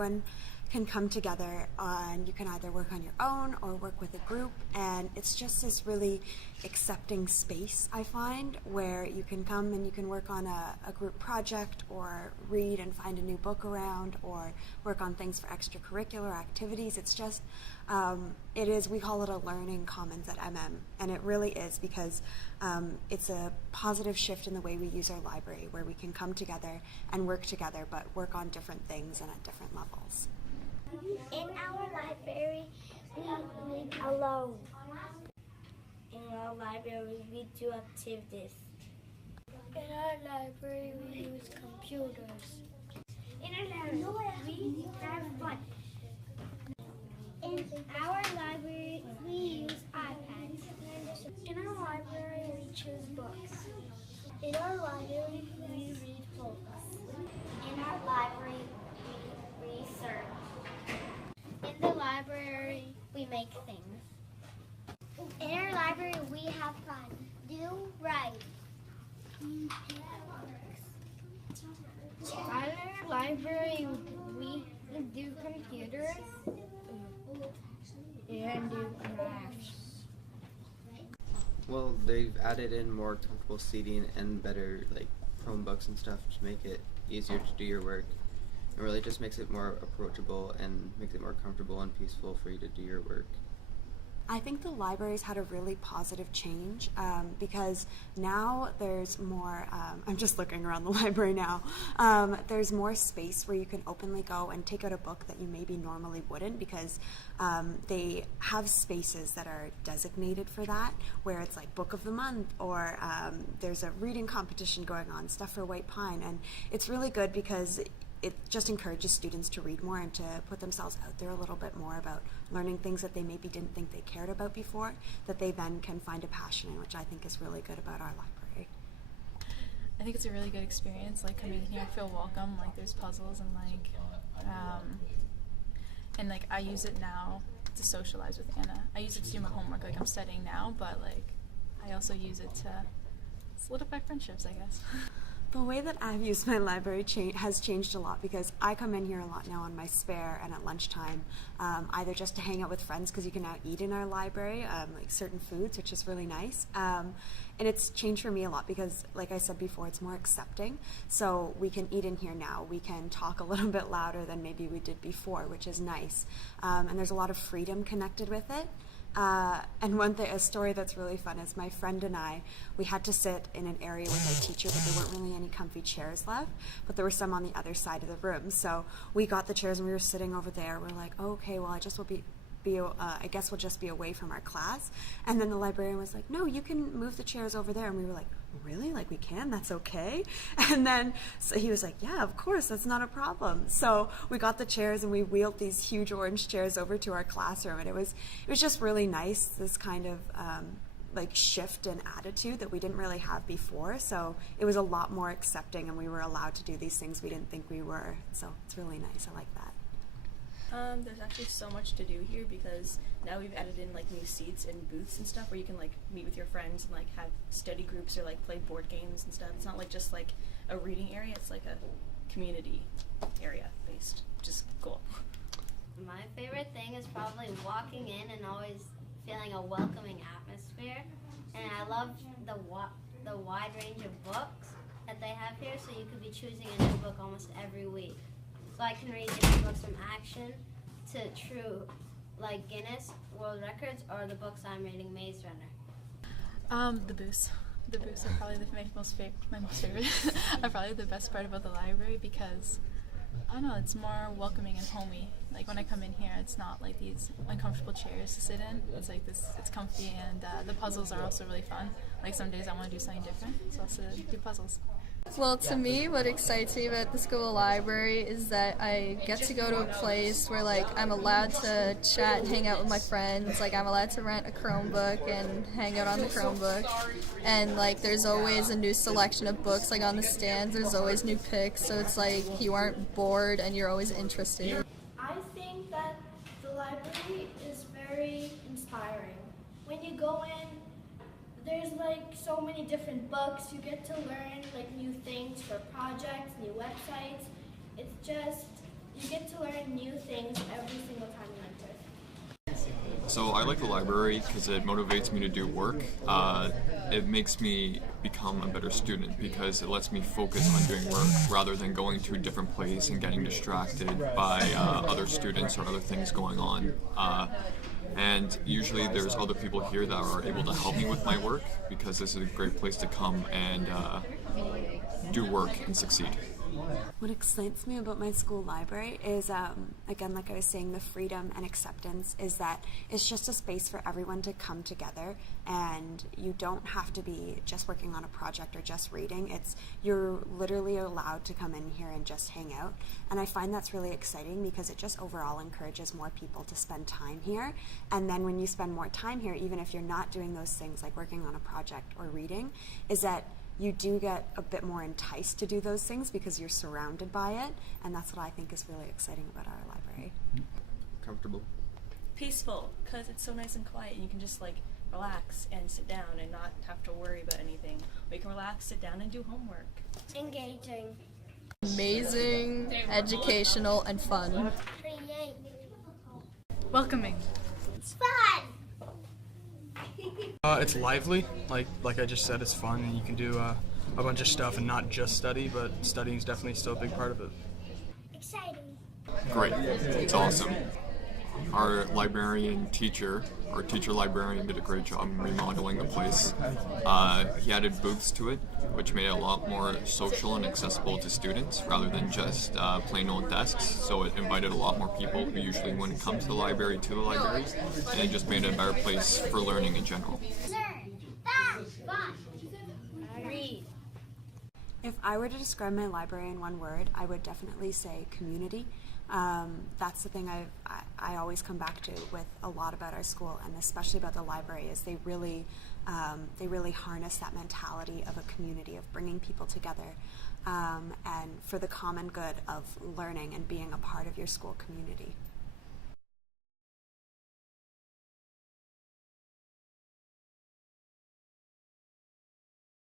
everyone can come together and you can either work on your own or work with a group, and it's just this really accepting space, I find, where you can come and you can work on a group project or read and find a new book around or work on things for extracurricular activities. It's just we call it a learning commons at MM, and it really is, because it's a positive shift in the way we use our library, where we can come together and work together, but work on different things and at different levels. In our library, we read alone. In our library, we do activities. In our library, we use computers. In our library, we have fun. In our library, we use iPads. In our library, we choose books. In our library, we read books. In our library, we research. In the library, we make things. In our library, we have fun. Do right. In our library, we do computers and do crafts. Well, they've added in more comfortable seating and better Chromebooks and stuff to make it easier to do your work. It really just makes it more approachable and makes it more comfortable and peaceful for you to do your work. I think the library's had a really positive change because now there's more, I'm just looking around the library now, there's more space where you can openly go and take out a book that you maybe normally wouldn't, because they have spaces that are designated for that, where it's like Book of the Month, or there's a reading competition going on, stuff for White Pine, and it's really good because it just encourages students to read more and to put themselves out there a little bit more about learning things that they maybe didn't think they cared about before, that they then can find a passion in, which I think is really good about our library. I think it's a really good experience, coming here, I feel welcome, there's puzzles and I use it now to socialize with Anna. I use it to do my homework, I'm studying now, but I also use it to solidify friendships, I guess. The way that I've used my library has changed a lot, because I come in here a lot now on my spare and at lunchtime, either just to hang out with friends, because you can now eat in our library, certain foods, which is really nice. And it's changed for me a lot because, like I said before, it's more accepting. So we can eat in here now. We can talk a little bit louder than maybe we did before, which is nice. And there's a lot of freedom connected with it. And a story that's really fun is my friend and we had to sit in an area with our teacher, but there weren't really any comfy chairs left, but there were some on the other side of the room. So we got the chairs and we were sitting over there. We're like, oh, okay, well, I guess we'll just be away from our class. And then the librarian was like, no, you can move the chairs over there. And we were like, really? We can? That's okay? And then so he was like, yeah, of course, that's not a problem. So we got the chairs and we wheeled these huge orange chairs over to our classroom, and it was just really nice, this kind of shift in attitude that we didn't really have before. So it was a lot more accepting, and we were allowed to do these things we didn't think we were. So it's really nice. I like that. There's actually so much to do here, because now we've added in new seats and booths and stuff where you can meet with your friends and have study groups or play board games and stuff. It's not just a reading area, it's a community area based, which is cool. My favorite thing is probably walking in and always feeling a welcoming atmosphere, and I love the wide range of books that they have here, so you could be choosing a new book almost every week. So I can read different books from action to true, Guinness World Records, or the books I'm reading, Maze Runner. The booths. The booths are probably my most favorite. Are probably the best part about the library, because I don't know, it's more welcoming and homey. When I come in here, it's not these uncomfortable chairs to sit in. It's it's comfy, and the puzzles are also really fun. Some days I want to do something different, so I also do puzzles. Well, to me, what excites me about the school library is that I get to go to a place where, I'm allowed to chat and hang out with my friends. I'm allowed to rent a Chromebook and hang out on the Chromebook. And, there's always a new selection of books. On the stands, there's always new picks. So it's you aren't bored and you're always interested. I think that the library is very inspiring. When you go in, there's so many different books. You get to learn new things for projects, new websites. It's just You get to learn new things every single time you enter. So I like the library because it motivates me to do work. It makes me become a better student because it lets me focus on doing work rather than going to a different place and getting distracted by other students or other things going on. And usually there's other people here that are able to help me with my work because this is a great place to come and do work and succeed. What excites me about my school library is, again, like I was saying, the freedom and acceptance is that it's just a space for everyone to come together, and you don't have to be just working on a project or just reading. You're literally allowed to come in here and just hang out, and I find that's really exciting because it just overall encourages more people to spend time here. And then when you spend more time here, even if you're not doing those things like working on a project or reading, is that you do get a bit more enticed to do those things because you're surrounded by it, and that's what I think is really exciting about our library. Comfortable. Peaceful, because it's so nice and quiet, and you can just like relax and sit down and not have to worry about anything. Or you can relax, sit down, and do homework. Engaging. Amazing, educational, and fun. Create. Welcoming. It's fun. It's lively, like I just said, it's fun, and you can do a bunch of stuff and not just study, but studying is definitely still a big part of it. Exciting. Great, it's awesome. Our teacher librarian did a great job in remodeling the place. He added booths to it, which made it a lot more social and accessible to students rather than just plain old desks. So it invited a lot more people who usually wouldn't come to the library, and it just made it a better place for learning in general. Learn. Fun. Read. If I were to describe my library in one word, I would definitely say community. That's the thing I always come back to with a lot about our school, and especially about the library, is they really harness that mentality of a community, of bringing people together, and for the common good of learning and being a part of your school community.